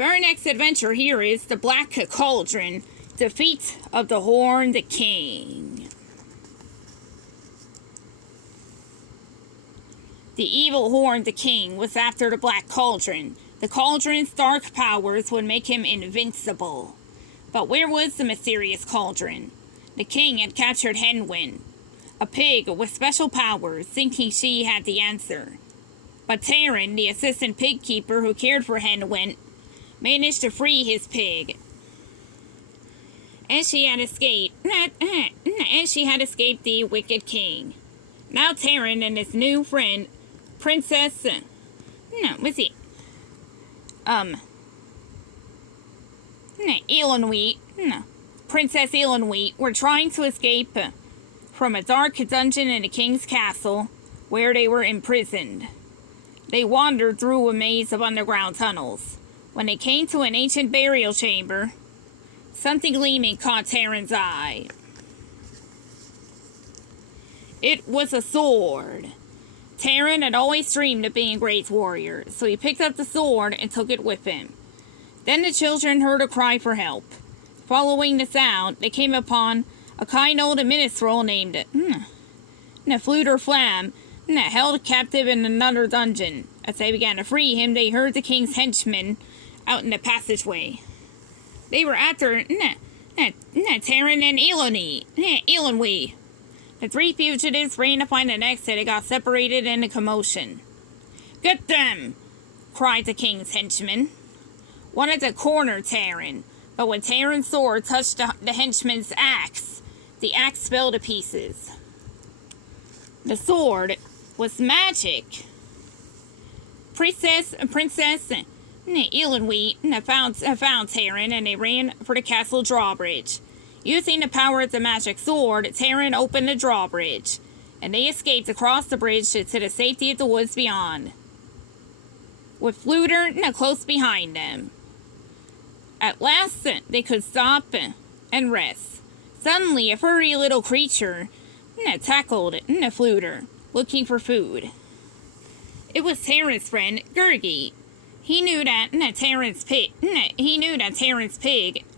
Our next adventure here is the Black Cauldron, Defeat of the Horned King. The evil Horned King was after the Black Cauldron. The cauldron's dark powers would make him invincible. But where was the mysterious cauldron? The king had captured Henwin, a pig with special powers, thinking she had the answer. But Taryn, the assistant pig keeper who cared for Henwin, managed to free his pig. And she had escaped the wicked king. Now Taryn and his new friend, Princess Elenwheat were trying to escape from a dark dungeon in the king's castle where they were imprisoned. They wandered through a maze of underground tunnels. When they came to an ancient burial chamber, something gleaming caught Taryn's eye. It was a sword. Taryn had always dreamed of being a great warrior, so he picked up the sword and took it with him. Then the children heard a cry for help. Following the sound, they came upon a kind old minstrel named Fluter Flam, held captive in another dungeon. As they began to free him, they heard the king's henchmen out in the passageway. They were after Taryn and Elenwee. The three fugitives ran to find an exit and got separated in a commotion. "Get them!" cried the king's henchmen. Wanted to corner Taryn, but when Taryn's sword touched the henchman's axe, the axe fell to pieces. The sword was magic. Princess Elenwheat found Taryn, and they ran for the castle drawbridge. Using the power of the magic sword, Taryn opened the drawbridge, and they escaped across the bridge to the safety of the woods beyond, with Fluter close behind them. At last, they could stop and rest. Suddenly, a furry little creature tackled Fluter, looking for food. It was Taryn's friend, Gurgi. He knew that Taryn's pig,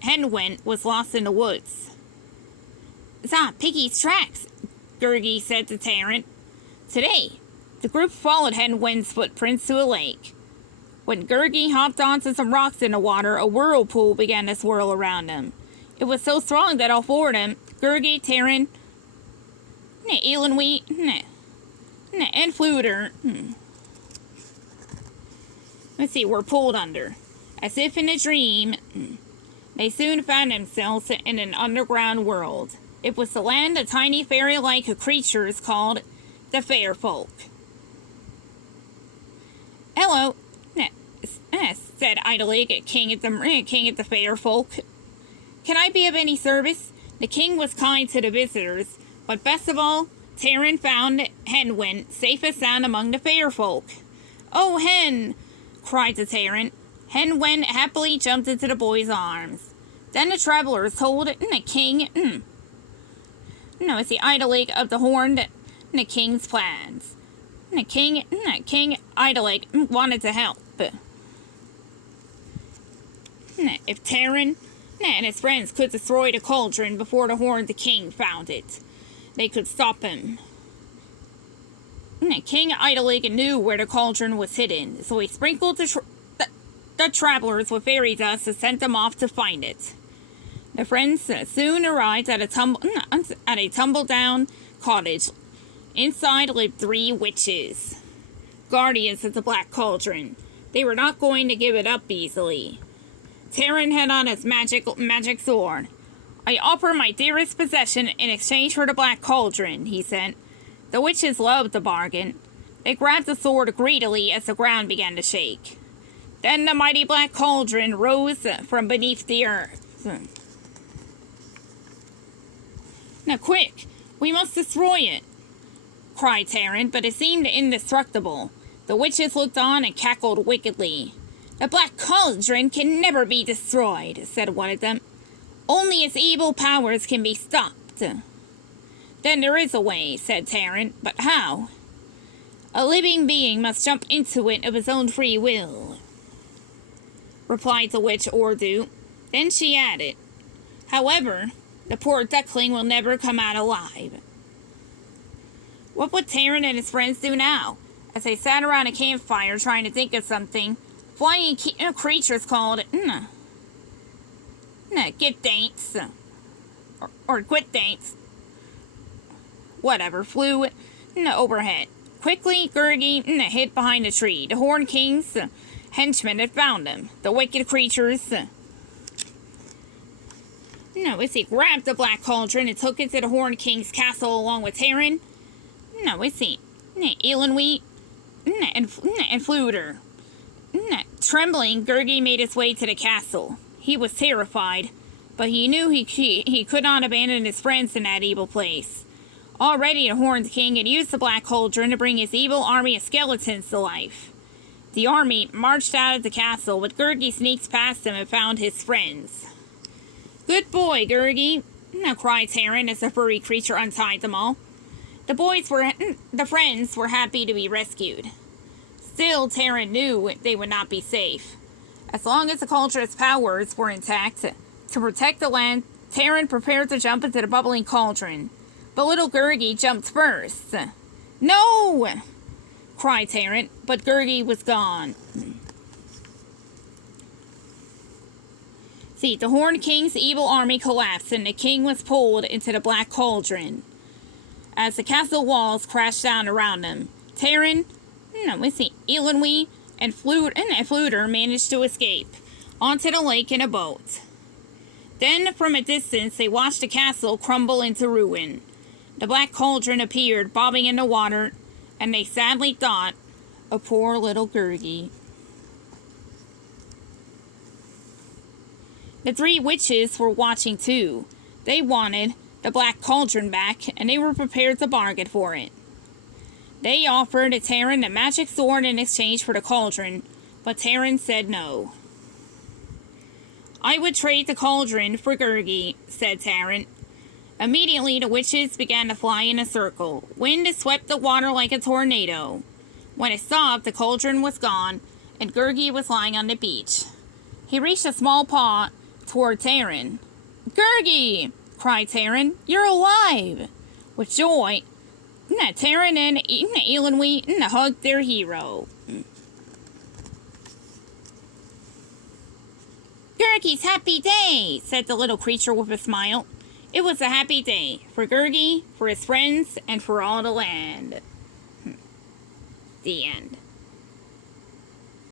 Henwin, was lost in the woods. Piggy's tracks," Gurgi said to Taryn. Today, the group followed Henwin's footprints to a lake. When Gurgi hopped onto some rocks in the water, a whirlpool began to swirl around them. It was so strong that all four of them, Gurgi, Taryn, Elenwheat, and Fluter, were pulled under. As if in a dream, they soon found themselves in an underground world. It was the land of tiny fairy-like creatures called the Fair Folk. "Hello," said Idlelig, king of the Fair Folk. "Can I be of any service?" The king was kind to the visitors, but best of all, Taryn found Henwin safe and sound among the Fair Folk. "Oh, Hen!" cried the Taryn. Henwin happily jumped into the boy's arms. Then the travelers told the king, Idlelig of the Horned King's plans. King Idlelig wanted to help. If Taryn and his friends could destroy the cauldron before the Horned King found it, they could stop him. King Idlelig knew where the cauldron was hidden, so he sprinkled the travelers with fairy dust and sent them off to find it. The friends soon arrived at a tumble-down cottage. Inside lived 3 witches, guardians of the Black Cauldron. They were not going to give it up easily. Taryn had on his magic sword. "I offer my dearest possession in exchange for the Black Cauldron," he said. The witches loved the bargain. They grabbed the sword greedily as the ground began to shake. Then the mighty Black Cauldron rose from beneath the earth. "Now quick, we must destroy it," cried Taryn, but it seemed indestructible. The witches looked on and cackled wickedly. "The Black Cauldron can never be destroyed," said one of them. "Only its evil powers can be stopped." "Then there is a way," said Taryn, "but how?" "A living being must jump into it of his own free will." replied the witch Ordu. Then she added, however, the poor duckling will never come out alive. What would Taran and his friends do now? As they sat around a campfire trying to think of something, flying creatures called, get thanks, or quit thanks, whatever, flew overhead. Quickly, Gurgi hid behind a tree. The Horned King's henchmen had found him. The wicked creatures, he grabbed the Black Cauldron and took it to the Horned King's castle along with Taran, Elenwe, and Fluter. Trembling, Gurgi made his way to the castle. He was terrified, but he knew he could not abandon his friends in that evil place. Already the Horned King had used the Black Cauldron to bring his evil army of skeletons to life. The army marched out of the castle, but Gurgi sneaked past them and found his friends. Good boy, Gurgi, cried Taran as the furry creature untied them all. The friends were happy to be rescued. Still, Taran knew they would not be safe. As long as the cauldron's powers were intact, to protect the land, Taran prepared to jump into the bubbling cauldron. But little Gurgi jumped first. No! Cried Taran, but Gurgi was gone. See, the Horned King's evil army collapsed and the king was pulled into the Black Cauldron. As the castle walls crashed down around him, Taran, Elenwe, and Fluter managed to escape onto the lake in a boat. Then, from a distance, they watched the castle crumble into ruin. The Black Cauldron appeared, bobbing in the water, and they sadly thought of poor little Gurgi. The three witches were watching too. They wanted the Black Cauldron back, and they were prepared to bargain for it. They offered Taran a magic sword in exchange for the cauldron, but Taran said no. I would trade the cauldron for Gurgi, said Taran. Immediately, the witches began to fly in a circle. Wind swept the water like a tornado. When it stopped, the cauldron was gone, and Gurgi was lying on the beach. He reached a small paw toward Taran. Gurgi! Cried Taran. You're alive! With joy, Taran and Elenwe hugged their hero. Gurgi's happy day, said the little creature with a smile. It was a happy day for Gurgi, for his friends, and for all the land. The end.